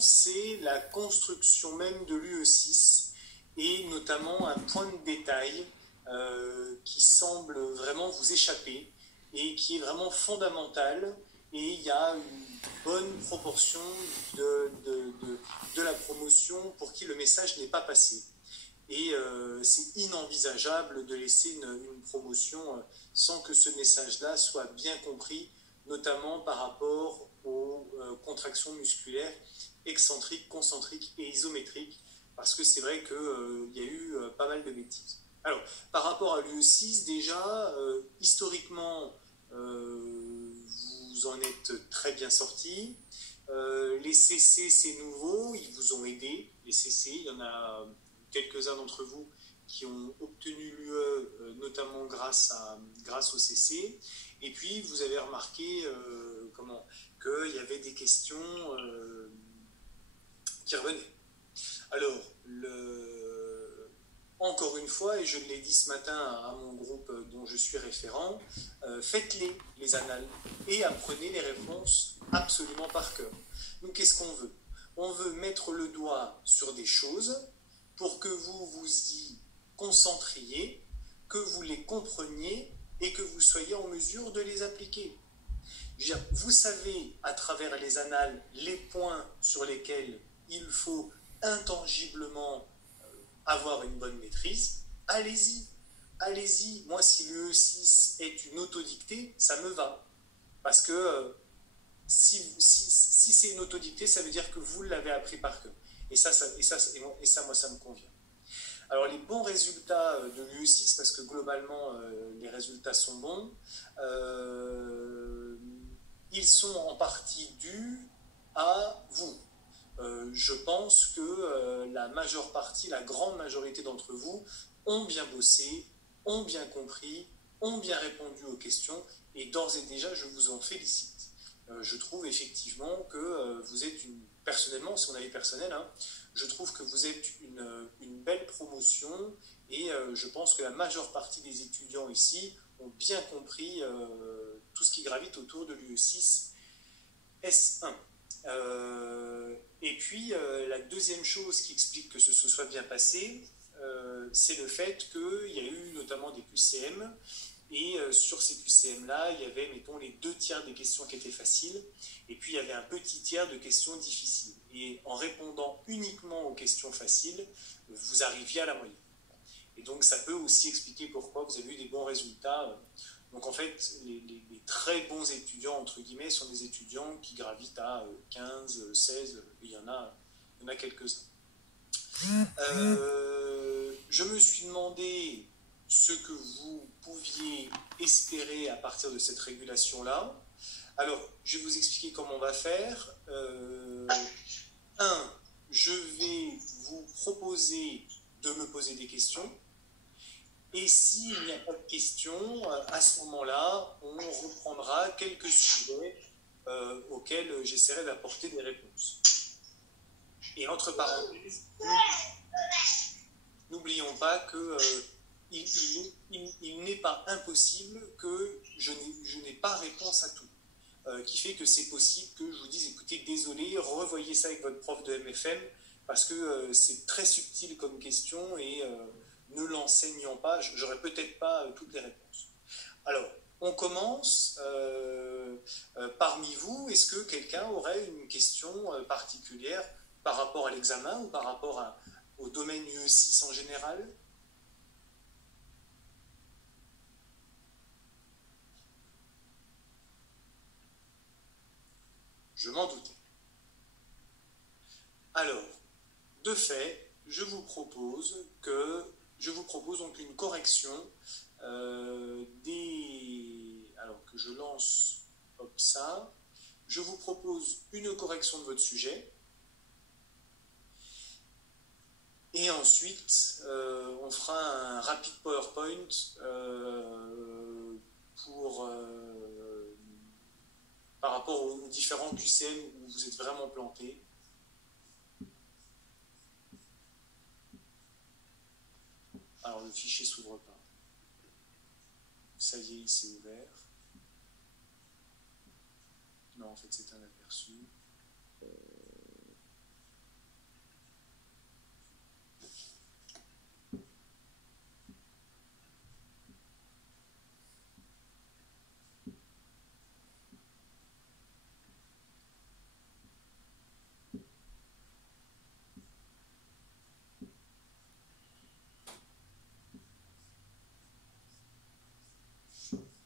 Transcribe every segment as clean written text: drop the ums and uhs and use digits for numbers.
c'est la construction même de l'UE6 et notamment un point de détail qui semble vraiment vous échapper et qui est vraiment fondamental, et il y a une bonne proportion de la promotion pour qui le message n'est pas passé. Et c'est inenvisageable de laisser une promotion sans que ce message-là soit bien compris, notamment par rapport aux contractions musculaires excentriques, concentriques et isométriques, parce que c'est vrai qu'il y a eu pas mal de bêtises. Alors, par rapport à l'UE6, déjà, historiquement, vous en êtes très bien sortis. Les CC, c'est nouveau, ils vous ont aidé. Les CC, il y en a quelques-uns d'entre vous qui ont obtenu l'UE, notamment grâce au CC. Et puis, vous avez remarqué qu'il y avait des questions qui revenaient. Alors, encore une fois, et je l'ai dit ce matin à mon groupe dont je suis référent, faites-les, les annales, et apprenez les réponses absolument par cœur. Donc, qu'est-ce qu'on veut? On veut mettre le doigt sur des choses pour que vous vous y concentriez, que vous les compreniez et que vous soyez en mesure de les appliquer. Je veux dire, vous savez à travers les annales les points sur lesquels il faut intangiblement avoir une bonne maîtrise. Allez-y, allez-y. Moi, si l'UE6 est une autodictée, ça me va. Parce que si c'est une autodictée, ça veut dire que vous l'avez appris par cœur. Et ça, moi, ça me convient. Alors, les bons résultats de l'UE6, parce que globalement, les résultats sont bons, ils sont en partie dus à vous. Je pense que la majeure partie, la grande majorité d'entre vous ont bien bossé, ont bien compris, ont bien répondu aux questions, et d'ores et déjà, je vous en félicite. Je trouve effectivement que vous êtes personnellement, si on avait personnel, hein, je trouve que vous êtes une belle promotion, et je pense que la majeure partie des étudiants ici ont bien compris tout ce qui gravite autour de l'UE6 S1. Et puis, la deuxième chose qui explique que ce soit bien passé, c'est le fait qu'il y a eu notamment des QCM, et sur ces QCM-là, il y avait, mettons, les 2/3 des questions qui étaient faciles, et puis il y avait un petit tiers de questions difficiles. Et en répondant uniquement aux questions faciles, vous arriviez à la moyenne. Et donc, ça peut aussi expliquer pourquoi vous avez eu des bons résultats. Donc, en fait, les très bons étudiants, entre guillemets, sont des étudiants qui gravitent à 15, 16, il y en a quelques-uns. Je me suis demandé ce que vous pouviez espérer à partir de cette régulation-là. Alors, je vais vous expliquer comment on va faire. Je vais vous proposer de me poser des questions. Et s'il n'y a pas de questions, à ce moment-là, on reprendra quelques sujets auxquels j'essaierai d'apporter des réponses. Et entre parenthèses, n'oublions pas qu'il n'est pas impossible que je n'ai pas réponse à tout. Qui fait que c'est possible que je vous dise, écoutez, désolé, revoyez ça avec votre prof de MFM, parce que c'est très subtil comme question, et ne l'enseignant pas, j'aurai peut-être pas toutes les réponses. Alors, on commence. Parmi vous, est-ce que quelqu'un aurait une question particulière par rapport à l'examen ou par rapport au domaine UE6 en général? Je m'en doutais. Alors, de fait, je vous propose donc une correction alors que je lance hop ça. Je vous propose une correction de votre sujet. Et ensuite, on fera un rapide PowerPoint par rapport aux différents QCM où vous êtes vraiment planté. Alors, le fichier ne s'ouvre pas. Ça y est, il s'est ouvert. Non, en fait, c'est un aperçu.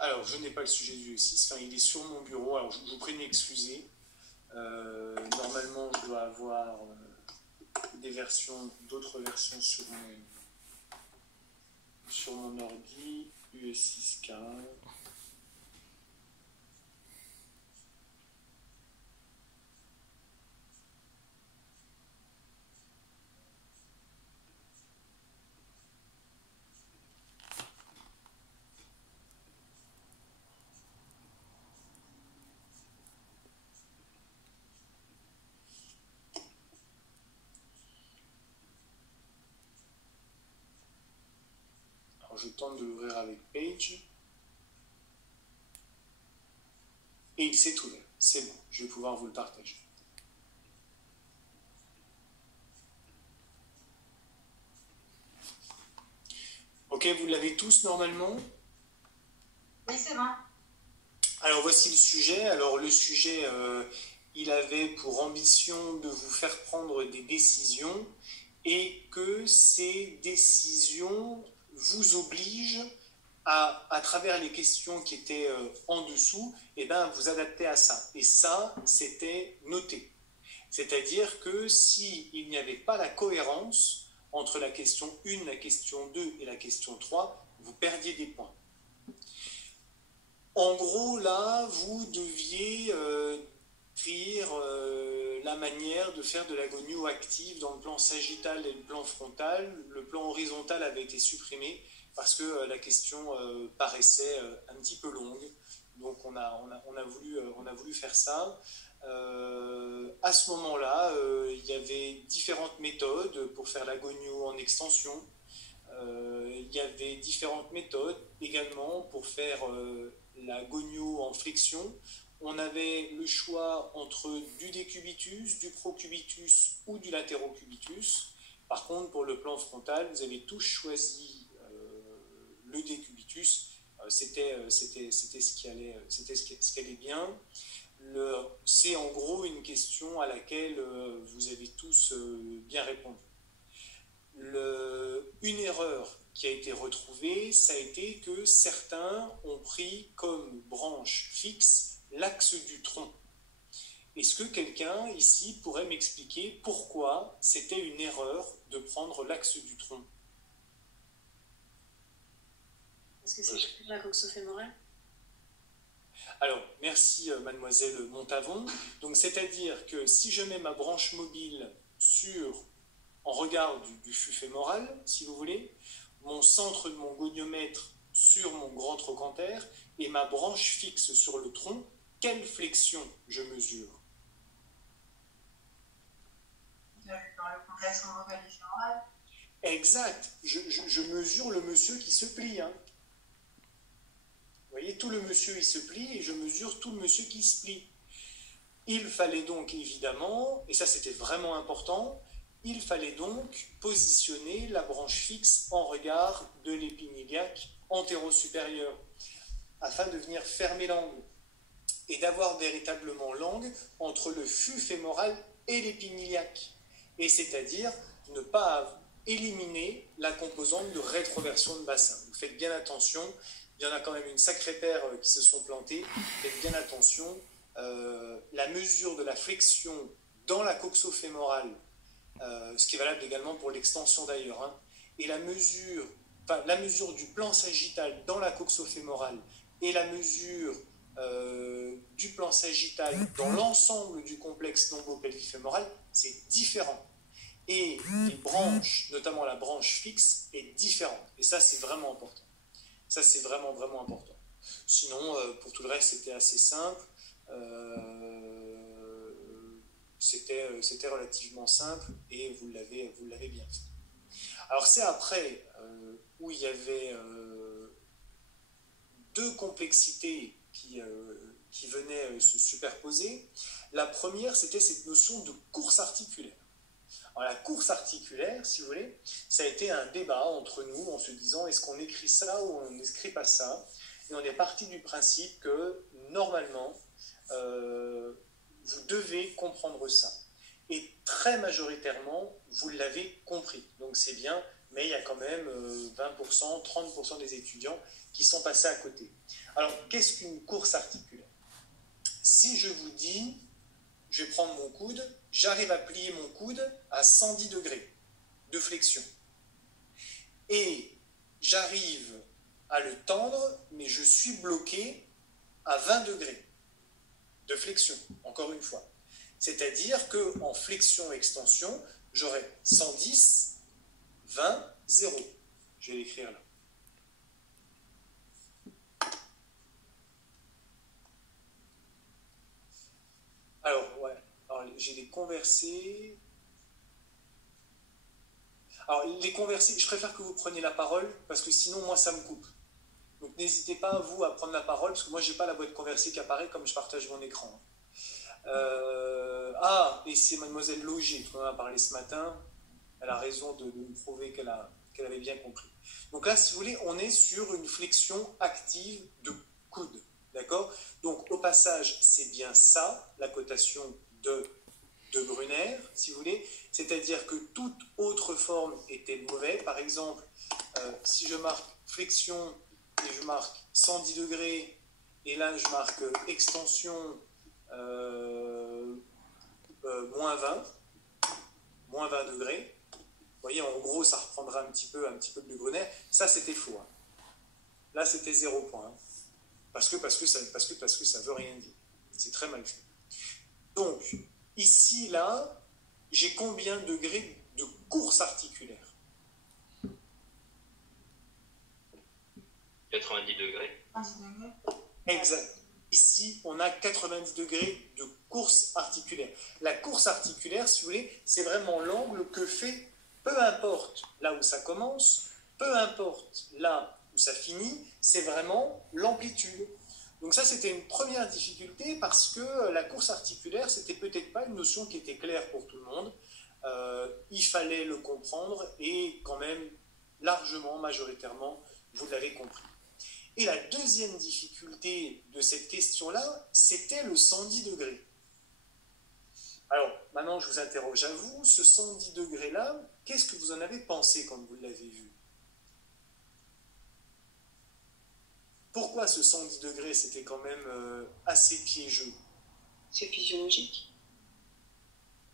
Alors, je n'ai pas le sujet du E6, enfin, il est sur mon bureau, alors je vous prie de m'excuser. Normalement, je dois avoir d'autres versions sur mon ordi, UE6K. Alors, je tente de l'ouvrir avec Page. Et il s'est ouvert. C'est bon, je vais pouvoir vous le partager. Ok, vous l'avez tous normalement? Oui, c'est bon. Alors voici le sujet. Alors le sujet, il avait pour ambition de vous faire prendre des décisions et que ces décisions vous obligent à travers les questions qui étaient en dessous, et ben, vous adapter à ça. Et ça, c'était noté. C'est-à-dire que s'il n'y avait pas la cohérence entre la question 1, la question 2 et la question 3, vous perdiez des points. En gros, là, vous deviez écrire la manière de faire de l'agonio active dans le plan sagittal et le plan frontal. Le plan horizontal avait été supprimé parce que la question paraissait un petit peu longue. Donc on a voulu faire ça. À ce moment-là, il y avait différentes méthodes pour faire l'agonio en extension. Il y avait différentes méthodes également pour faire la gonio en flexion. On avait le choix entre du décubitus, du procubitus ou du latérocubitus. Par contre, pour le plan frontal, vous avez tous choisi le décubitus. C'était ce qui allait bien. C'est en gros une question à laquelle vous avez tous bien répondu. Une erreur qui a été retrouvée, ça a été que certains ont pris comme branche fixe l'axe du tronc. Est-ce que quelqu'un ici pourrait m'expliquer pourquoi c'était une erreur de prendre l'axe du tronc? Parce que c'est la coxo-fémorale. Alors, merci mademoiselle Montavon. Donc, c'est-à-dire que si je mets ma branche mobile en regard du fût fémoral, si vous voulez, mon centre de mon goniomètre sur mon grand trochanter et ma branche fixe sur le tronc, quelle flexion je mesure? Dans le complexe ombilical et fémoral. Exact. Je mesure le monsieur qui se plie. Hein. Vous voyez, tout le monsieur, il se plie et je mesure tout le monsieur qui se plie. Il fallait donc évidemment, et ça c'était vraiment important, il fallait donc positionner la branche fixe en regard de l'épiniliaque antéro-supérieur afin de venir fermer l'angle et d'avoir véritablement l'angle entre le fût fémoral et l'épiniliaque. Et c'est-à-dire ne pas éliminer la composante de rétroversion de bassin. Vous faites bien attention, il y en a quand même une sacrée paire qui se sont plantées, faites bien attention. La mesure de la flexion dans la coxo-fémorale, ce qui est valable également pour l'extension d'ailleurs, hein, et la mesure du plan sagittal dans la coxo-fémorale et la mesure du plan sagittal dans l'ensemble du complexe lombo-pelvifémoral, c'est différent. Et les branches, notamment la branche fixe, est différente. Et ça, c'est vraiment important. Ça, c'est vraiment, vraiment important. Sinon, pour tout le reste, c'était assez simple. C'était relativement simple et vous l'avez bien fait. Alors c'est après où il y avait deux complexités qui venaient se superposer. La première, c'était cette notion de course articulaire. Alors la course articulaire, si vous voulez, ça a été un débat entre nous en se disant est-ce qu'on écrit ça ou on n'écrit pas ça? Et on est parti du principe que normalement, vous devez comprendre ça. Et très majoritairement, vous l'avez compris. Donc c'est bien. mais il y a quand même 20%, 30% des étudiants qui sont passés à côté. Alors, qu'est-ce qu'une course articulaire? Si je vous dis, je vais prendre mon coude, j'arrive à plier mon coude à 110 degrés de flexion. Et j'arrive à le tendre, mais je suis bloqué à 20 degrés de flexion, encore une fois. C'est-à-dire qu'en flexion-extension, j'aurai 110, 20, 0. Je vais l'écrire là. Alors, ouais. Alors, j'ai les conversés. Alors, les conversés, je préfère que vous preniez la parole, parce que sinon, moi, ça me coupe. Donc, n'hésitez pas, vous, à prendre la parole, parce que moi, je n'ai pas la boîte conversée qui apparaît comme je partage mon écran. Et c'est mademoiselle Loger, dont on a parlé ce matin. Elle a raison de me prouver qu'elle avait bien compris. Donc là, si vous voulez, on est sur une flexion active de coude. D'accord? Donc, au passage, c'est bien ça, la cotation de Brunner, si vous voulez. C'est-à-dire que toute autre forme était mauvaise. Par exemple, si je marque flexion et je marque 110 degrés, et là, je marque extension moins 20 degrés. Vous voyez, en gros, ça reprendra un petit peu de Brunner. Ça, c'était faux. Hein. Là, c'était 0 point. Hein. Parce que ça veut rien dire. C'est très mal fait. Donc, ici, là, j'ai combien de degrés de course articulaire? 90 degrés. Exact. Ici, on a 90 degrés de course articulaire. La course articulaire, si vous voulez, c'est vraiment l'angle que fait, peu importe là où ça commence, peu importe là où ça finit, c'est vraiment l'amplitude. Donc ça, c'était une première difficulté parce que la course articulaire, c'était peut-être pas une notion qui était claire pour tout le monde. Il fallait le comprendre et quand même, largement, majoritairement, vous l'avez compris. Et la deuxième difficulté de cette question-là, c'était le 110 degrés. Alors, maintenant, je vous interroge à vous, ce 110 degrés-là, qu'est-ce que vous en avez pensé quand vous l'avez vu? Pourquoi ce 110 degrés, c'était quand même assez piégeux? C'est physiologique.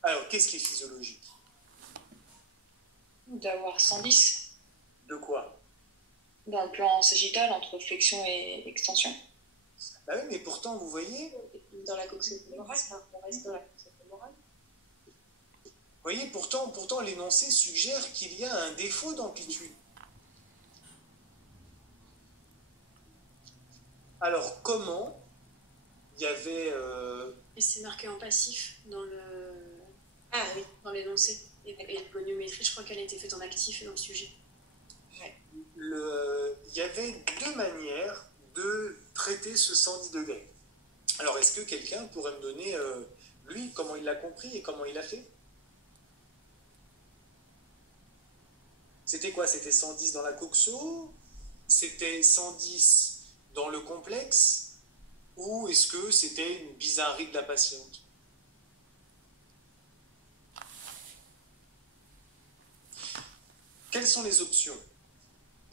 Alors, qu'est-ce qui est physiologique? D'avoir 110. De quoi? Dans le plan sagittal, entre flexion et extension. Bah oui, mais pourtant, vous voyez... Dans la coxofémorale, on reste dans la coxofémorale. Vous voyez, pourtant l'énoncé suggère qu'il y a un défaut d'amplitude. Alors, comment il y avait... Et c'est marqué en passif dans Oui. l'énoncé. Et la goniométrie, je crois qu'elle a été faite en actif dans le sujet. Il y avait deux manières de traiter ce 110 degrés. Alors, est-ce que quelqu'un pourrait me donner, lui, comment il l'a compris et comment il l'a fait? C'était quoi? C'était 110 dans la coxo? C'était 110 dans le complexe? Ou est-ce que c'était une bizarrerie de la patiente? Quelles sont les options?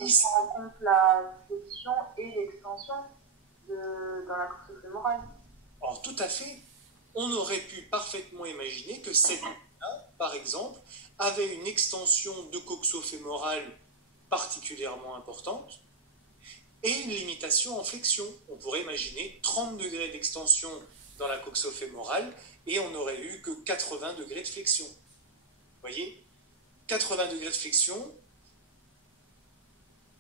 Ici, on rencontre la flexion et l'extension dans la coxofémorale. Alors, tout à fait. On aurait pu parfaitement imaginer que cette ligne-là, par exemple, avait une extension de coxofémorale particulièrement importante et une limitation en flexion. On pourrait imaginer 30 degrés d'extension dans la coxofémorale et on n'aurait eu que 80 degrés de flexion. Vous voyez, 80 degrés de flexion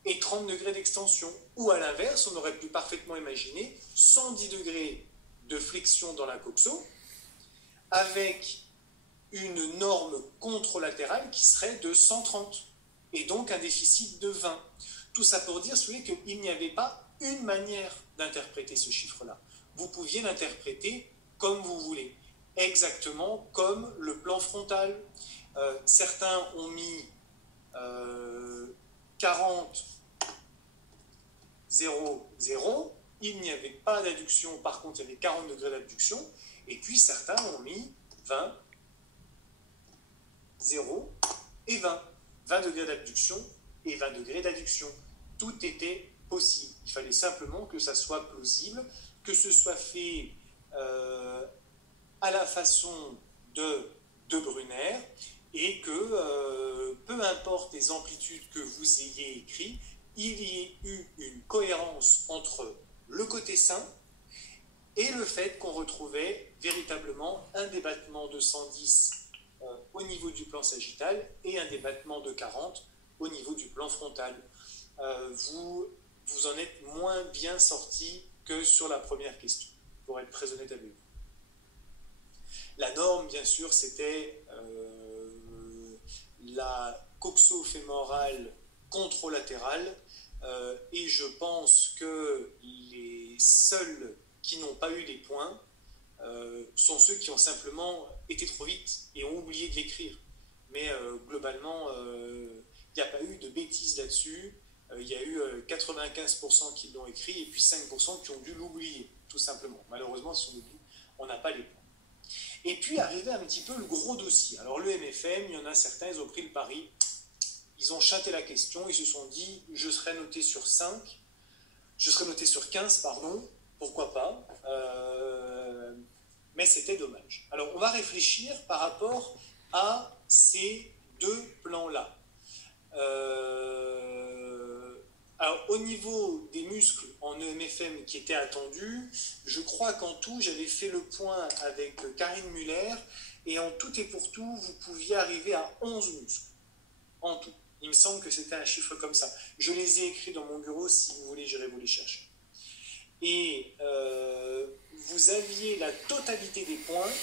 et 30 degrés d'extension. Ou à l'inverse, on aurait pu parfaitement imaginer 110 degrés de flexion dans la coxo avec une norme contralatérale qui serait de 130 et donc un déficit de 20. Tout ça pour dire, si vous voulez, qu'il n'y avait pas une manière d'interpréter ce chiffre-là. Vous pouviez l'interpréter comme vous voulez, exactement comme le plan frontal. Certains ont mis 40, 0, 0. Il n'y avait pas d'adduction, par contre, il y avait 40 degrés d'adduction. Et puis, certains ont mis 20, 0 et 20. 20 degrés d'abduction et 20 degrés d'adduction. Tout était possible. Il fallait simplement que ça soit plausible, que ce soit fait à la façon de Brunner, et que peu importe les amplitudes que vous ayez écrites, il y ait eu une cohérence entre le côté sain et le fait qu'on retrouvait véritablement un débattement de 110 au niveau du plan sagittal et un débattement de 40 au niveau du plan frontal. Vous en êtes moins bien sorti que sur la première question, pour être très honnête avec vous. La norme, bien sûr, c'était la coxo-fémorale contralatérale, et je pense que les seuls qui n'ont pas eu les points sont ceux qui ont simplement été trop vite et ont oublié de l'écrire. Mais globalement, il n'y a pas eu de bêtises là-dessus. Il y a eu 95% qui l'ont écrit et puis 5% qui ont dû l'oublier, tout simplement. Malheureusement, on n'a pas les points. Et puis arrivé un petit peu le gros dossier. Alors le MFM, il y en a certains, ils ont pris le pari, ils ont chanté la question, ils se sont dit, je serai noté sur 15, pardon, pourquoi pas, mais c'était dommage. Alors on va réfléchir par rapport à ces deux plans-là. Alors, au niveau des muscles en EMFM qui étaient attendus, je crois qu'en tout, j'avais fait le point avec Karine Muller, et en tout et pour tout, vous pouviez arriver à 11 muscles. En tout. Il me semble que c'était un chiffre comme ça. Je les ai écrits dans mon bureau, si vous voulez, j'irai vous les chercher. Et vous aviez la totalité des points,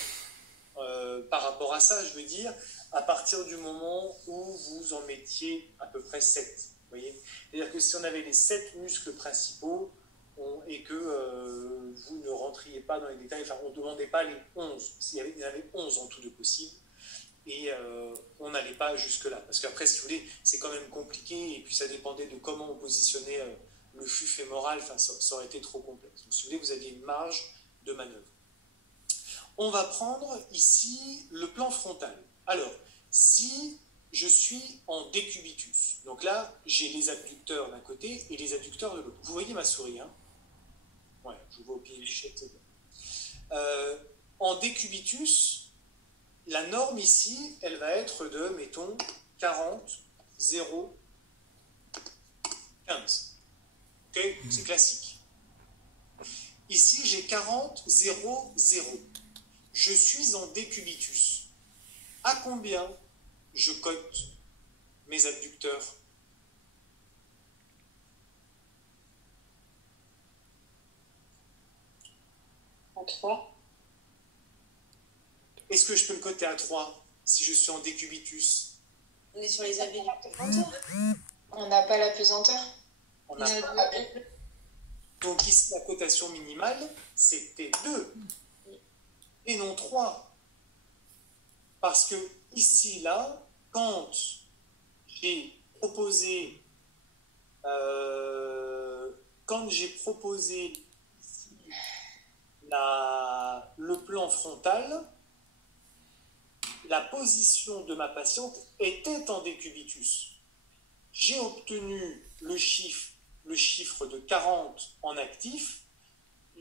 par rapport à ça, je veux dire, à partir du moment où vous en mettiez à peu près 7. Vous voyez ? C'est-à-dire que si on avait les 7 muscles principaux et que vous ne rentriez pas dans les détails, enfin on ne demandait pas les 11, il y avait 11 en tout de possible, et on n'allait pas jusque-là. Parce qu'après, si vous voulez, c'est quand même compliqué, et puis ça dépendait de comment on positionnait le flux fémoral, enfin ça aurait été trop complexe. Donc si vous voulez, vous aviez une marge de manœuvre. On va prendre ici le plan frontal. Alors, si je suis en décubitus, donc là, j'ai les abducteurs d'un côté et les adducteurs de l'autre. Vous voyez ma souris, hein ? Ouais, je vois au pied du chef, c'est bien. En décubitus, la norme ici, elle va être de, mettons, 40, 0, 15. Ok ? C'est classique. Ici, j'ai 40, 0, 0. Je suis en décubitus. À combien je cote mes abducteurs? En 3. Est-ce que je peux le coter à 3 si je suis en décubitus? On est sur les abducteurs. On n'a pas la pesanteur. On a pas. Donc ici, la cotation minimale, c'était 2 et non 3. Parce que ici, là, quand j'ai proposé, le plan frontal, la position de ma patiente était en décubitus. J'ai obtenu le chiffre de 40 en actif.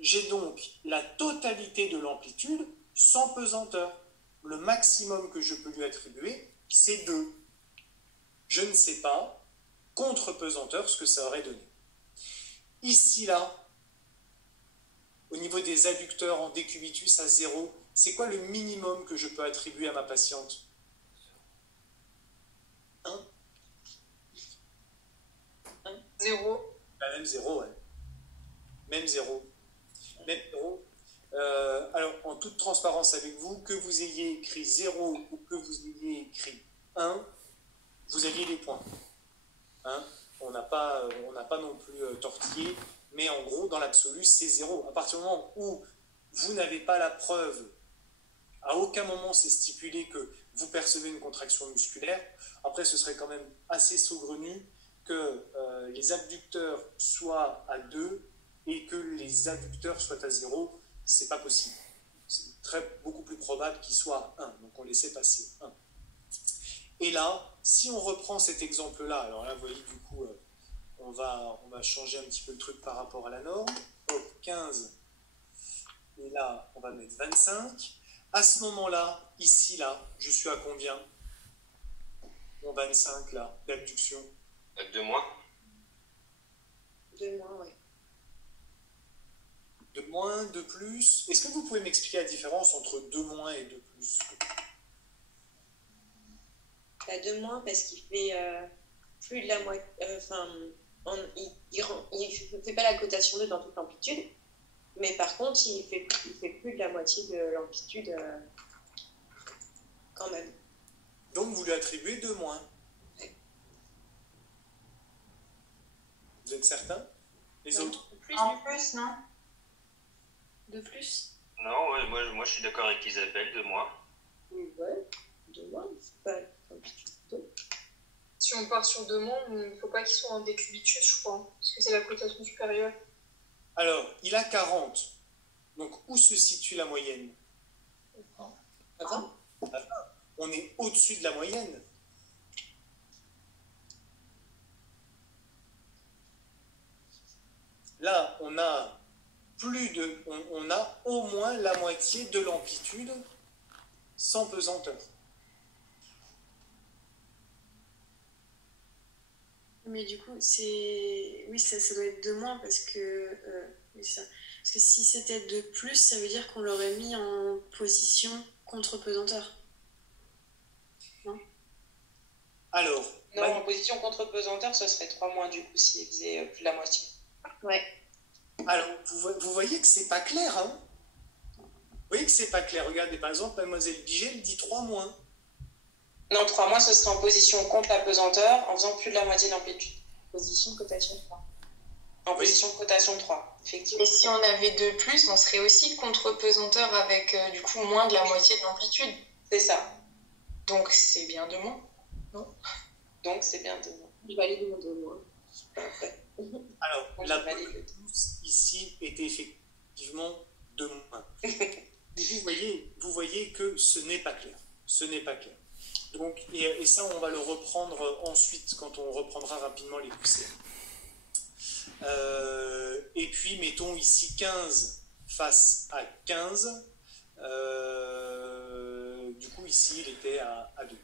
J'ai donc la totalité de l'amplitude sans pesanteur. Le maximum que je peux lui attribuer, c'est 2. Je ne sais pas, contre pesanteur, ce que ça aurait donné. Ici, là, au niveau des adducteurs en décubitus à 0, c'est quoi le minimum que je peux attribuer à ma patiente? 1. 0. Même 0, ouais. Même 0. Même 0. Alors, en toute transparence avec vous, que vous ayez écrit 0 ou que vous ayez écrit 1, vous aviez des points. Hein, on n'a pas non plus tortillé, mais en gros, dans l'absolu, c'est 0. À partir du moment où vous n'avez pas la preuve, à aucun moment c'est stipulé que vous percevez une contraction musculaire, après ce serait quand même assez saugrenu que les abducteurs soient à 2 et que les adducteurs soient à 0, c'est pas possible. C'est beaucoup plus probable qu'ils soient à 1, donc on laissait passer 1. Et là, si on reprend cet exemple-là, alors là, vous voyez, du coup, on va changer un petit peu le truc par rapport à la norme. Hop, 15. Et là, on va mettre 25. À ce moment-là, ici, là, je suis à combien? Mon 25, là, d'abduction. 2 moins. 2 moins, ouais. De moins, de plus. Est-ce que vous pouvez m'expliquer la différence entre 2 moins et 2 plus? Bah, 2 moins parce qu'il fait plus de la moitié. Il ne fait pas la cotation 2 dans toute l'amplitude. Mais par contre, il fait plus de la moitié de l'amplitude quand même. Donc, vous lui attribuez 2 moins. Ouais. Vous êtes certain? Les Non, autres? plus, En plus, non? de plus. Non, ouais, moi je suis d'accord avec Isabelle, 2 moins. Oui, ouais. 2 moins, c'est pas l'amplitude 2. Si on part sur 2 mondes, il ne faut pas qu'ils soient en décubitus, je crois. Parce que c'est la cotation supérieure. Alors, il a 40. Donc, où se situe la moyenne? Attends. On est au-dessus de la moyenne. Là, on a on a au moins la moitié de l'amplitude sans pesanteur. Mais du coup, c'est... Oui, ça doit être 2 moins parce que... oui, ça. Parce que si c'était 2 plus, ça veut dire qu'on l'aurait mis en position contre-pesanteur. Non? Alors, Non, en position contre-pesanteur, ce serait 3 moins du coup, s'il faisait plus de la moitié. Ouais. alors vous voyez que c'est pas clair, hein? Vous voyez que c'est pas clair. Regardez, par exemple, Mademoiselle Biget, elle dit 3 moins. Non, 3 moins, ce serait en position contre la pesanteur, en faisant plus de la moitié d'amplitude. Position de cotation 3. En position de cotation 3, effectivement. Et si on avait 2 plus, on serait aussi contre-pesanteur avec du coup moins de la moitié de l'amplitude. C'est ça. Donc c'est bien 2 moins. Donc c'est bien 2 moins. Je valide mon 2 moins. Parfait. Alors, Moi, la je valide le plus ici était effectivement 2 moins. Vous voyez que ce n'est pas clair. Ce n'est pas clair. Donc, et ça, on va le reprendre ensuite quand on reprendra rapidement les QCM. Et puis, mettons ici 15 face à 15. Du coup, ici, il était à 2.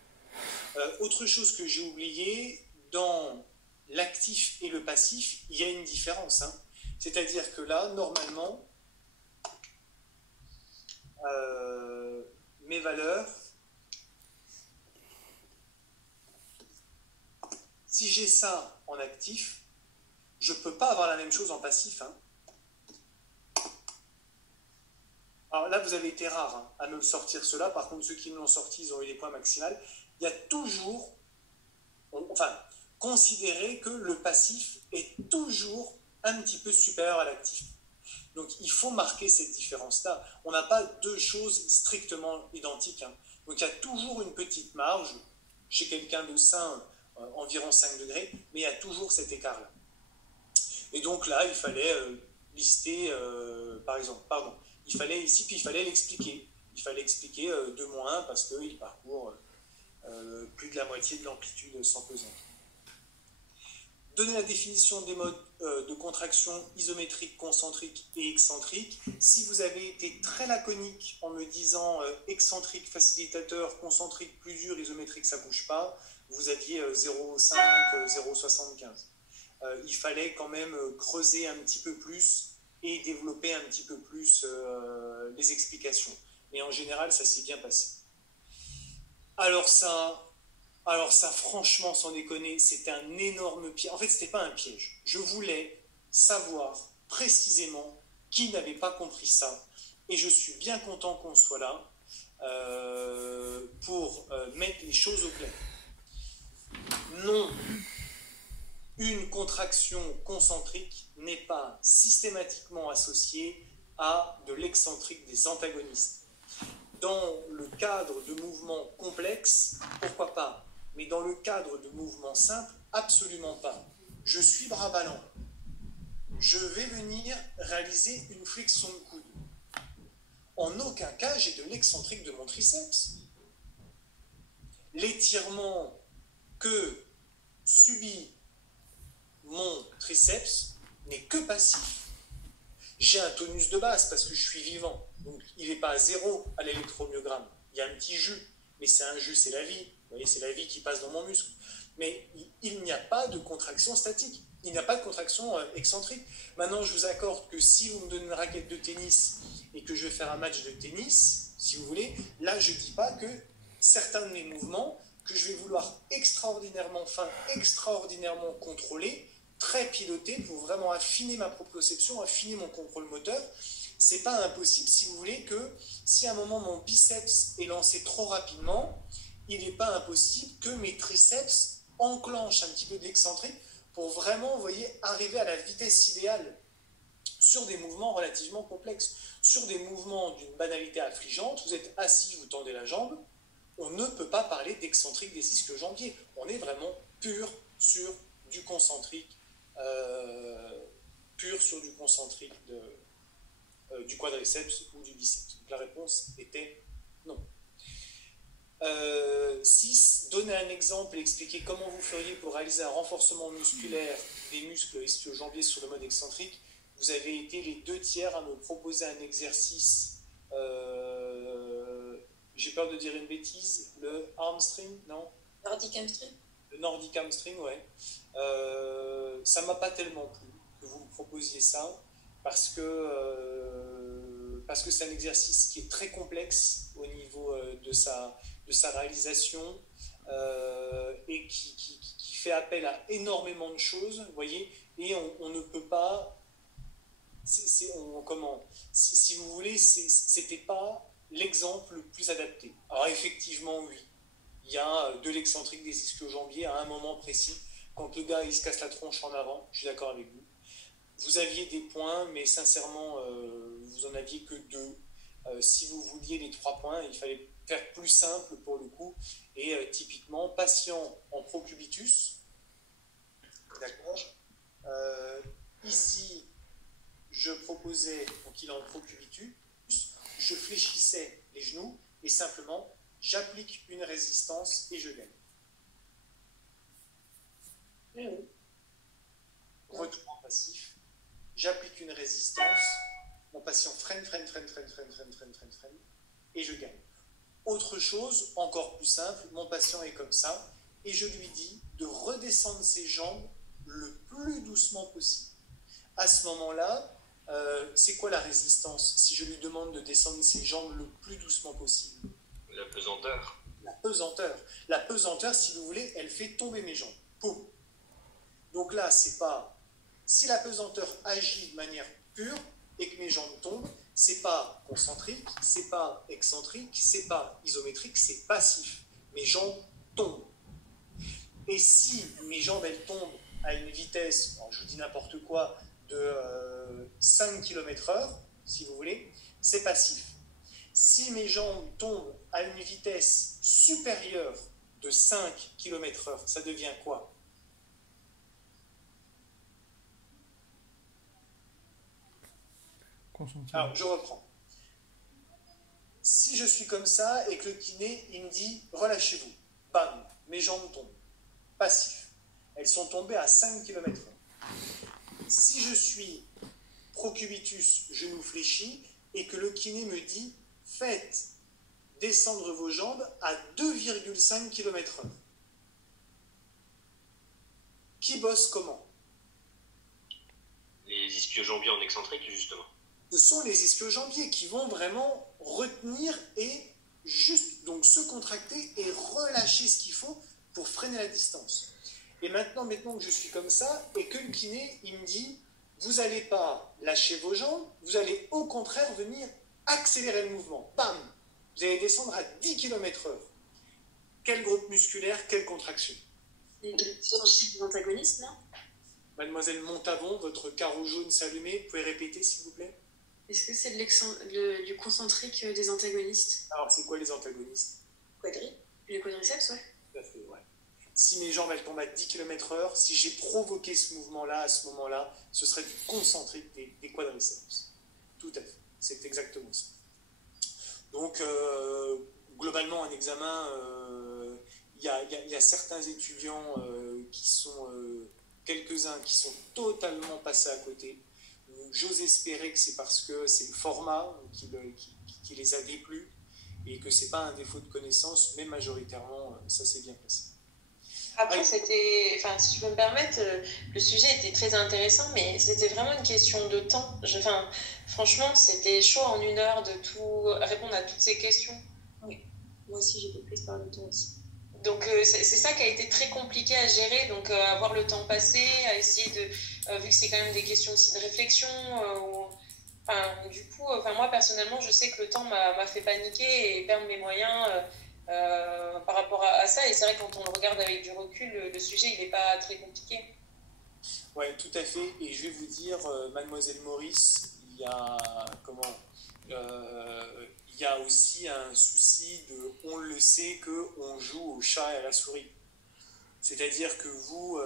Autre chose que j'ai oublié, dans l'actif et le passif, il y a une différence. Hein. C'est-à-dire que là, normalement, mes valeurs, si j'ai ça en actif, je ne peux pas avoir la même chose en passif. Hein. Alors là, vous avez été rare hein, à me sortir cela. Par contre, ceux qui me l'ont sorti, ils ont eu les points maximales. Il y a toujours, enfin, considérez que le passif est toujours un petit peu supérieur à l'actif. Donc, il faut marquer cette différence-là. On n'a pas deux choses strictement identiques. Hein. Donc, il y a toujours une petite marge. Chez quelqu'un de sain, environ 5 degrés, mais il y a toujours cet écart-là. Et donc là, il fallait lister, par exemple, il fallait ici, puis il fallait l'expliquer. Il fallait expliquer 2 moins parce qu'il parcourt plus de la moitié de l'amplitude sans pesante. Donner la définition des modes de contraction isométrique, concentrique et excentrique. Si vous avez été très laconique en me disant excentrique, facilitateur, concentrique, plus dur, isométrique, ça ne bouge pas, vous aviez 0,5, 0,75. Il fallait quand même creuser un petit peu plus et développer un petit peu plus les explications. Mais en général, ça s'est bien passé. Alors ça, franchement, sans déconner, c'était un énorme piège. En fait, ce n'était pas un piège. Je voulais savoir précisément qui n'avait pas compris ça. Et je suis bien content qu'on soit là pour mettre les choses au clair. Non, une contraction concentrique n'est pas systématiquement associée à de l'excentrique des antagonistes. Dans le cadre de mouvements complexes, pourquoi pas? Mais dans le cadre de mouvements simples, absolument pas. Je suis bras ballants. Je vais venir réaliser une flexion de coude. En aucun cas, j'ai de l'excentrique de mon triceps. l'étirement que subit mon triceps n'est que passif. J'ai un tonus de base parce que je suis vivant. Donc il n'est pas à 0 à l'électromyogramme. Il y a un petit jus, mais c'est un jus, c'est la vie. Vous voyez, c'est la vie qui passe dans mon muscle. Mais il n'y a pas de contraction statique. Il n'y a pas de contraction excentrique. Maintenant, je vous accorde que si vous me donnez une raquette de tennis et que je vais faire un match de tennis, si vous voulez, là, je ne dis pas que certains de mes mouvements, que je vais vouloir extraordinairement fin, extraordinairement contrôlé, très piloté pour vraiment affiner ma proprioception, affiner mon contrôle moteur. C'est pas impossible, si vous voulez, que si à un moment mon biceps est lancé trop rapidement, il n'est pas impossible que mes triceps enclenchent un petit peu de l'excentrique pour vraiment, vous voyez, arriver à la vitesse idéale sur des mouvements relativement complexes, sur des mouvements d'une banalité affligeante. Vous êtes assis, vous tendez la jambe, on ne peut pas parler d'excentrique des ischio-jambiers. On est vraiment pur sur du concentrique, du quadriceps ou du biceps. Donc la réponse était non. 6. Donnez un exemple et expliquez comment vous feriez pour réaliser un renforcement musculaire des muscles ischio-jambiers sur le mode excentrique. Vous avez été les 2/3 à me proposer un exercice, j'ai peur de dire une bêtise, le hamstring, non? Nordic hamstring. Le Nordic hamstring, ouais. Ça m'a pas tellement plu que vous me proposiez ça, parce que c'est un exercice qui est très complexe au niveau de sa réalisation et qui fait appel à énormément de choses, vous voyez, et on ne peut pas, si vous voulez, c'était pas l'exemple le plus adapté. Alors effectivement, oui, il y a de l'excentrique des ischio-jambiers à un moment précis, quand le gars il se casse la tronche en avant, je suis d'accord avec vous. Vous aviez des points, mais sincèrement, vous en aviez que 2. Si vous vouliez les 3 points, il fallait faire plus simple pour le coup. Et typiquement, patient en procubitus. D'accord. Ici, je proposais, donc il est en procubitus, je fléchissais les genoux et simplement, j'applique une résistance et je gagne. Retour en passif. J'applique une résistance, mon patient freine, et je gagne. Autre chose, encore plus simple, mon patient est comme ça, et je lui dis de redescendre ses jambes le plus doucement possible. À ce moment-là, c'est quoi la résistance si je lui demande de descendre ses jambes le plus doucement possible? La pesanteur. La pesanteur. La pesanteur, si vous voulez, elle fait tomber mes jambes. Poum. Donc là, c'est pas... Si la pesanteur agit de manière pure et que mes jambes tombent, c'est pas concentrique, c'est pas excentrique, c'est pas isométrique, c'est passif. Mes jambes tombent. Et si mes jambes, elles tombent à une vitesse, alors je vous dis n'importe quoi, de 5 km/h, si vous voulez, c'est passif. Si mes jambes tombent à une vitesse supérieure de 5 km/h, ça devient quoi? Alors, je reprends. Si je suis comme ça et que le kiné, il me dit « relâchez-vous », bam, mes jambes tombent. Passif. Elles sont tombées à 5 km/h. Si je suis procubitus, genou fléchi, et que le kiné me dit « faites descendre vos jambes à 2,5 km/h », qui bosse comment? Les ischio-jambiers en excentrique, justement. Ce sont les ischio-jambiers qui vont vraiment retenir et juste donc se contracter et relâcher ce qu'il faut pour freiner la distance. Et maintenant que je suis comme ça et que le kiné, il me dit, vous n'allez pas lâcher vos jambes, vous allez au contraire venir accélérer le mouvement. Bam! Vous allez descendre à 10 km/h. Quel groupe musculaire, quelle contraction? Les antagonistes, non? Mademoiselle Montavon, votre carreau jaune s'allumait, vous pouvez répéter s'il vous plaît? Est-ce que c'est du concentrique des antagonistes? Alors c'est quoi les antagonistes? Les quadriceps, ouais. Tout à fait, ouais. Si mes jambes elles tombent à 10 km/h, si j'ai provoqué ce mouvement-là à ce moment-là, ce serait du concentrique des quadriceps. Tout à fait, c'est exactement ça. Donc globalement un examen, il y a certains étudiants qui sont, quelques-uns qui sont totalement passés à côté. J'ose espérer que c'est parce que c'est le format qui les a déplu et que c'est pas un défaut de connaissance, mais majoritairement, ça s'est bien passé. Après, c'était, enfin, si je peux me permettre, le sujet était très intéressant, mais c'était vraiment une question de temps. Franchement, c'était chaud en 1 heure de tout répondre à toutes ces questions. Oui, moi aussi j'étais prise par le temps aussi. Donc c'est ça qui a été très compliqué à gérer, donc avoir le temps passé, à essayer de, vu que c'est quand même des questions aussi de réflexion, du coup, moi personnellement, je sais que le temps m'a fait paniquer et perdre mes moyens par rapport à ça, et c'est vrai que quand on le regarde avec du recul, le sujet il n'est pas très compliqué. Oui, tout à fait, et je vais vous dire, Mademoiselle Maurice, il y a, il y a aussi un souci de, on le sait, qu'on joue au chat et à la souris. C'est-à-dire que vous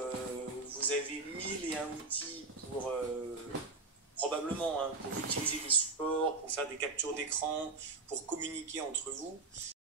avez 1001 outils pour, probablement, pour utiliser des supports, pour faire des captures d'écran, pour communiquer entre vous.